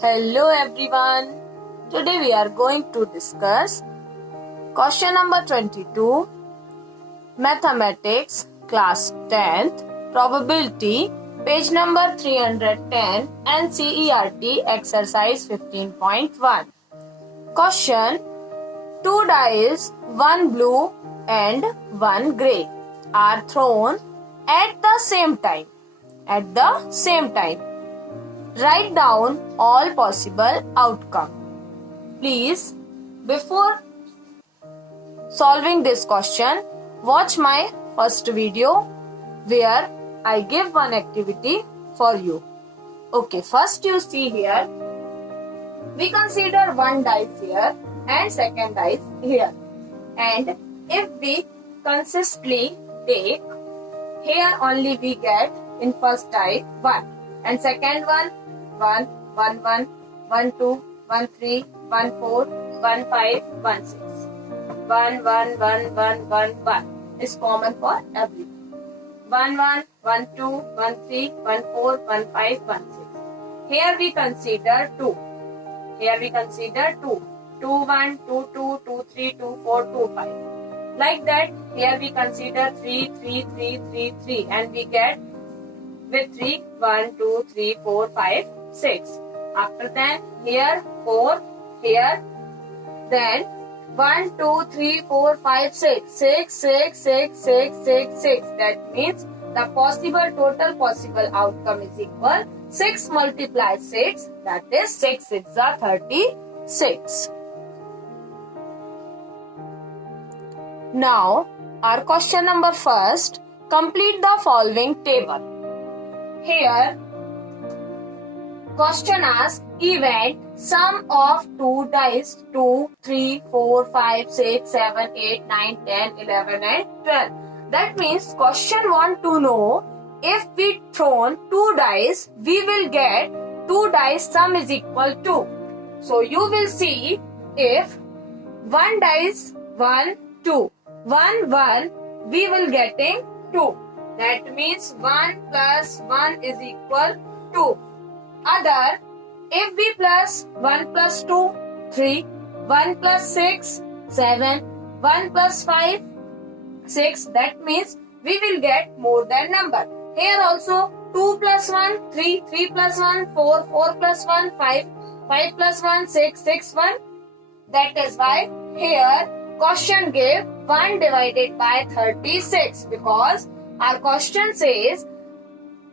Hello everyone. Today we are going to discuss question number 22, Mathematics, class 10th, probability, page number 310, NCERT exercise 15.1. Question: two dice, one blue and one grey, are thrown at the same time. Write down all possible outcomes. Please, before solving this question, watch my first video where I give one activity for you. Okay, first you see here, we consider one dice here and second dice here. And if we consistently take, here only we get in first dice 1 and second one 1, 1, 1, 1, 2, 1, 3, 1, 4, 1, 5, 1, 6. 1, 1, 1, 1, 1, 1 is common for everyone. 1, 1, 1, 2, 1, 3, 1, 4, 1, 5, 1, 6. Here we consider 2. 2, 1, 2, 2, 2, 3, 2, 4, 2, 5. Like that, here we consider 3, 3, 3, 3, 3 and we get with 3, 1, 2, 3, 4, 5, 6. After that, here 4, here, then 1, 2, 3, 4, 5, 6. 6, 6, 6, 6, 6, 6. That means the total possible outcome is equal 6 multiplied 6. That is 6 6 are 36. Now, our question number first. Complete the following table. Here, question asks, event sum of 2 dice 2, 3, 4, 5, 6, 7, 8, 9, 10, 11 and 12. That means question want to know if we thrown 2 dice, we will get 2 dice sum is equal to. So you will see if 1 dice 1, 2, 1, 1, we will getting 2. That means 1 plus 1 is equal 2. Other, if we plus 1 plus 2, 3, 1 plus 6, 7, 1 plus 5, 6, that means we will get more than number. Here also 2 plus 1, 3, 3 plus 1, 4, 4 plus 1, 5, 5 plus 1, 6, 6, 1. That is why here question gave 1 divided by 36 because our question says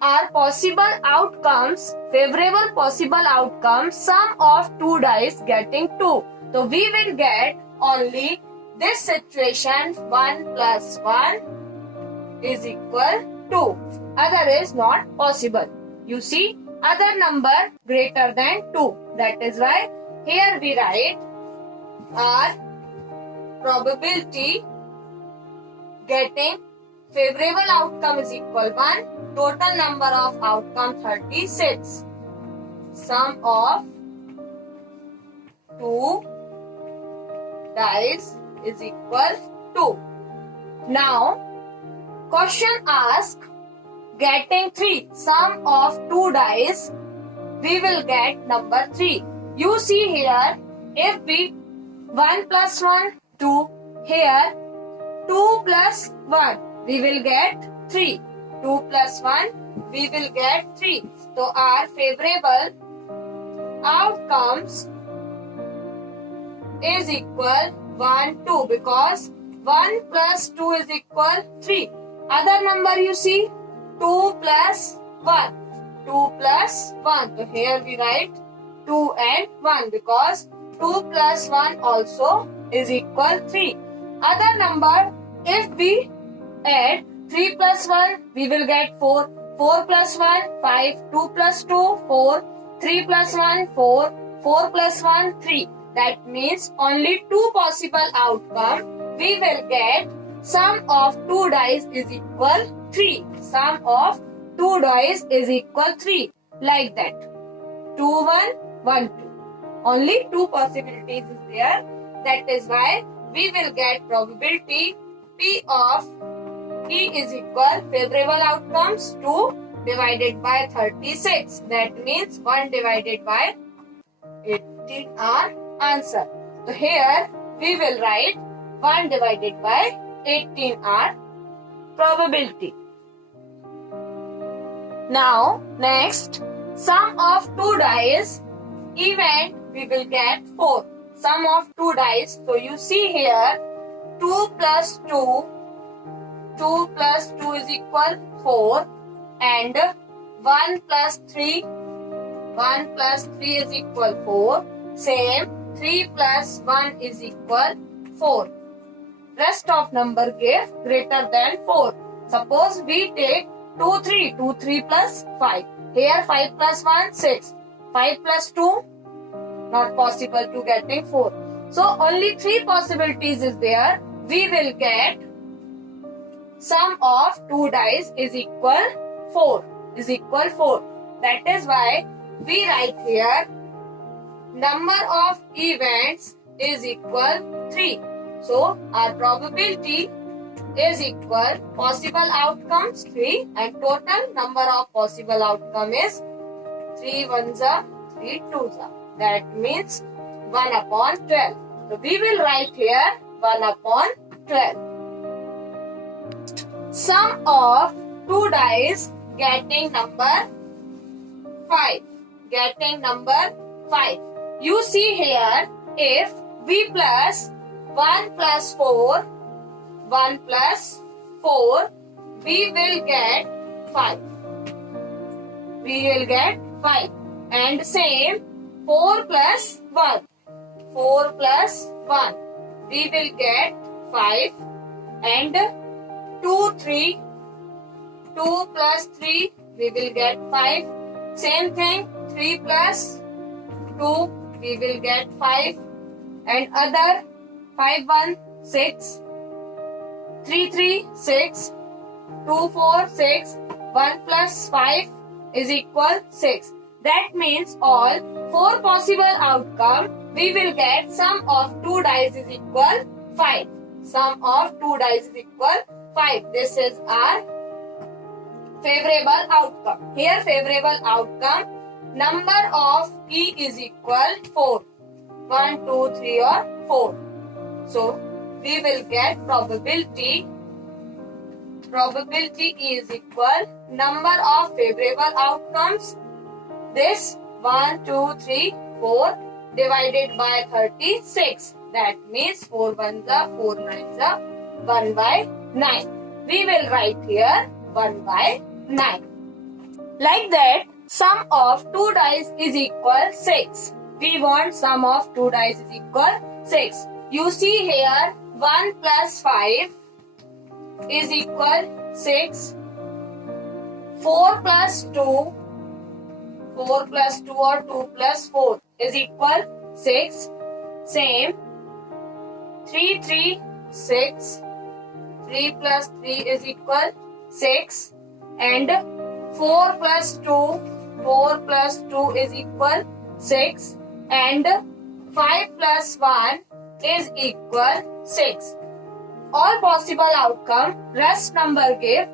our possible outcomes, favorable possible outcomes, sum of 2 dice getting 2. So we will get only this situation 1 plus 1 is equal 2. Other is not possible. You see, other number greater than 2. That is why here we write our probability getting favorable outcome is equal 1. Total number of outcome 36. Sum of 2 dice is equal 2. Now, question asks, getting 3. Sum of 2 dice, we will get number 3. You see here, if we 1 plus 1, 2. Here, 2 plus 1, we will get 3. 2 plus 1, we will get 3. So, our favorable outcomes is equal 1, 2 because 1 plus 2 is equal 3. Other number you see 2 plus 1. 2 plus 1. So, here we write 2 and 1 because 2 plus 1 also is equal 3. Other number, if we add 3 plus 1, we will get 4. 4 plus 1, 5. 2 plus 2, 4. 3 plus 1, 4. 4 plus 1, 3. That means only 2 possible outcomes. We will get sum of 2 dice is equal 3. Sum of 2 dice is equal 3. Like that. 2, 1, 1, 2. Only 2 possibilities is there. That is why we will get probability P of P is equal favorable outcomes 2 divided by 36. That means 1 divided by 18 our answer. So here we will write 1 divided by 18 our probability. Now next, sum of two dice event we will get 4. Sum of two dice. So you see here 2 plus 2. 2 plus 2 is equal 4 and 1 plus 3. 1 plus 3 is equal 4. Same 3 plus 1 is equal 4. Rest of number give greater than 4. Suppose we take 2, 3. 2, 3 plus 5. Here 5 plus 1, 6. 5 plus 2, not possible to getting 4. So only 3 possibilities is there. We will get sum of two dice is equal 4. Is equal 4. That is why we write here number of events is equal 3. So our probability is equal possible outcomes 3 and total number of possible outcome is 3 ones are 3 twos are. That means 1 upon 12. So we will write here 1 upon 12. Sum of two dice getting number 5. Getting number 5. You see here if we plus 1 plus 4, 1 plus 4, we will get 5. We will get 5. And same 4 plus 1. 4 plus 1. We will get 5. And 2, 3. 2 plus 3. We will get 5. Same thing 3 plus 2. We will get 5. And other 5, 1, 6. 3, 3, 6. 2, 4, 6. 1 plus 5 is equal 6. That means all 4 possible outcome we will get sum of two dice is equal 5. Sum of two dice is equal 5. This is our favorable outcome. Here favorable outcome number of E is equal 4. 1, 2, 3 or 4. So we will get probability. Probability is equal number of favorable outcomes. This 1, 2, 3, 4 divided by 36. That means 4 ones are 4 nines are 1 by 9. We will write here 1 by 9. Like that, sum of two dice is equal 6. We want sum of two dice is equal 6. You see here 1 plus 5 is equal 6. 4 plus 2. 4 plus 2 or 2 plus 4 is equal 6. Same 3, 3, 6. 3 plus 3 is equal 6. And 4 plus 2. 4 plus 2 is equal 6. And 5 plus 1 is equal 6. All possible outcome, rest number give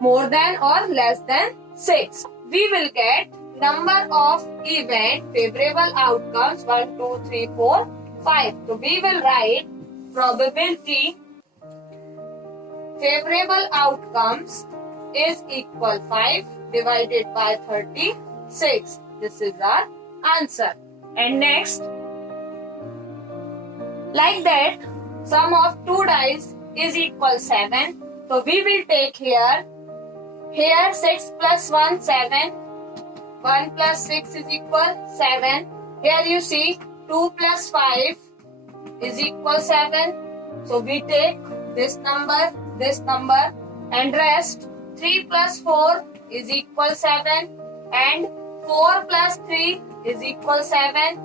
more than or less than 6. We will get number of event favorable outcomes 1, 2, 3, 4, 5. So we will write probability favorable outcomes is equal 5 divided by 36. This is our answer. And next, like that, sum of two dice is equal 7. So we will take here 6 plus 1, 7. 1 plus 6 is equal 7. Here you see 2 plus 5 is equal 7. So we take this number, and rest 3 plus 4 is equal 7. And 4 plus 3 is equal 7.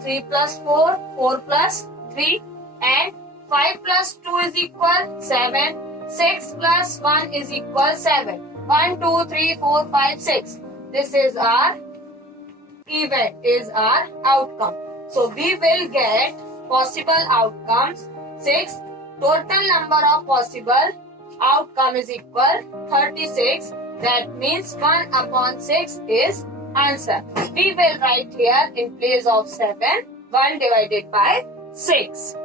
3 plus 4, 4 plus 3. And 5 plus 2 is equal 7. 6 plus 1 is equal 7. 1, 2, 3, 4, 5, 6. This is our event, is our outcome. So we will get possible outcomes 6. Total number of possible outcome is equal 36. That means 1 upon 6 is answer. We will write here in place of 7, 1 divided by 6.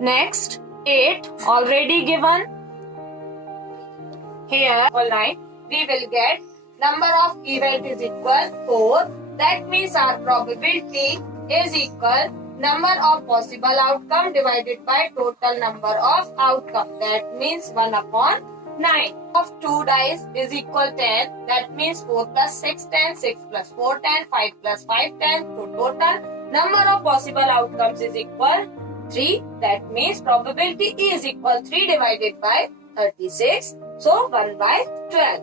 Next, 8 already given. Here, all right, we will get number of event is equal 4. That means our probability is equal number of possible outcome divided by total number of outcome. That means 1 upon 9. Of 2 dice is equal 10. That means 4 plus 6, 10, 6 plus 4, 10, 5 plus 5, 10. So total number of possible outcomes is equal 3. That means probability is equal 3 divided by 36. So 1 by 12.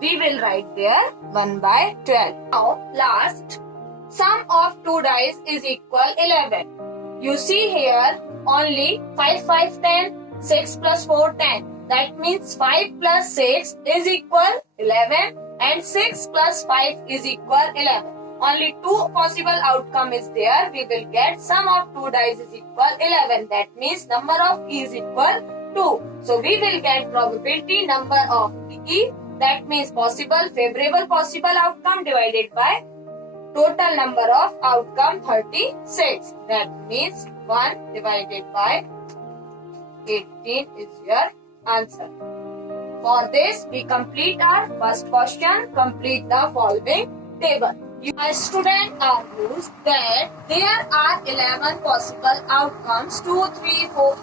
We will write there 1 by 12. Now last, sum of 2 dice is equal 11. You see here only 5, 5, 10, 6 plus 4, 10. That means 5 plus 6 is equal 11 and 6 plus 5 is equal 11. Only 2 possible outcome is there. We will get sum of 2 dice is equal 11. That means number of E is equal 2. So we will get probability number of E. That means possible, favorable possible outcome divided by total number of outcome 36. That means 1 divided by 18 is your answer. For this, we complete our first question. Complete the following table. A student argues that there are 11 possible outcomes 2, 3, 4,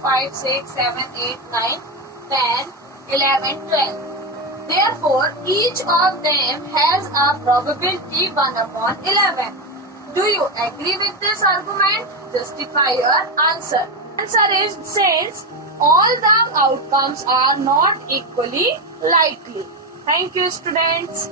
5, 6, 7, 8, 9, 10, 11, 12. Therefore, each of them has a probability 1 upon 11. Do you agree with this argument? Justify your answer. Answer is since all the outcomes are not equally likely. Thank you, students.